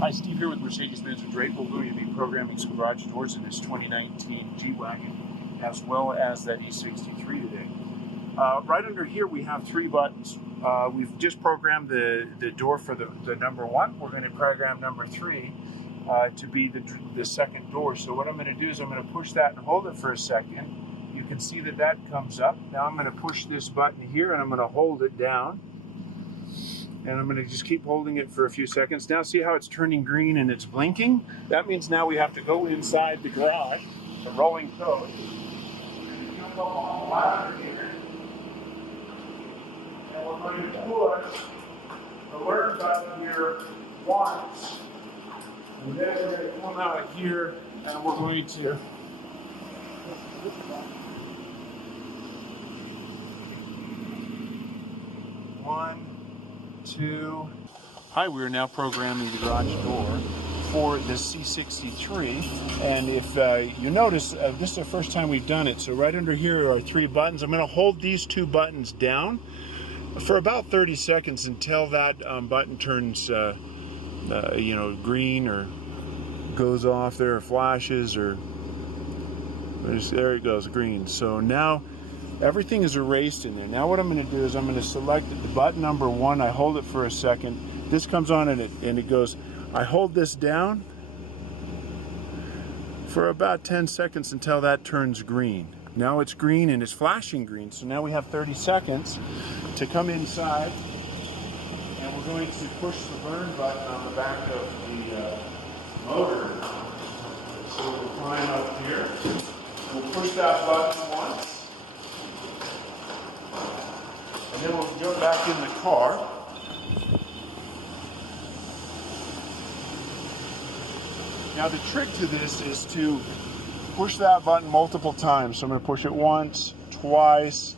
Hi, Steve here with Mercedes-Benz with Draper. We're going to be programming some garage doors in this 2019 G-Wagon as well as that E63 today. Right under here we have three buttons. We've just programmed the door for the number one. We're going to program number three to be the second door. So what I'm going to do is I'm going to push that and hold it for a second. You can see that comes up. Now I'm going to push this button here and I'm going to hold it down. And I'm going to just keep holding it for a few seconds. Now see how it's turning green and it's blinking? That means now we have to go inside the garage, the rolling code, and jump up on the ladder here. And we're going to push the alert button here once. And then we're going to come out here and we're going to one, two. Hi, we are now programming the garage door for the C63, and if you notice, this is the first time we've done it. So right under here are three buttons. I'm going to hold these two buttons down for about 30 seconds until that button turns green or goes off there, or flashes, or there it goes, green. So now everything is erased in there. Now what I'm going to do is I'm going to select the button number one. I hold it for a second. This comes on and it goes. I hold this down for about 10 seconds until that turns green. Now it's green and it's flashing green. So now we have 30 seconds to come inside, and we're going to push the burn button on the back of the motor. So we'll climb up here. We'll push that button once. And then we'll jump back in the car. Now the trick to this is to push that button multiple times. So I'm going to push it once, twice,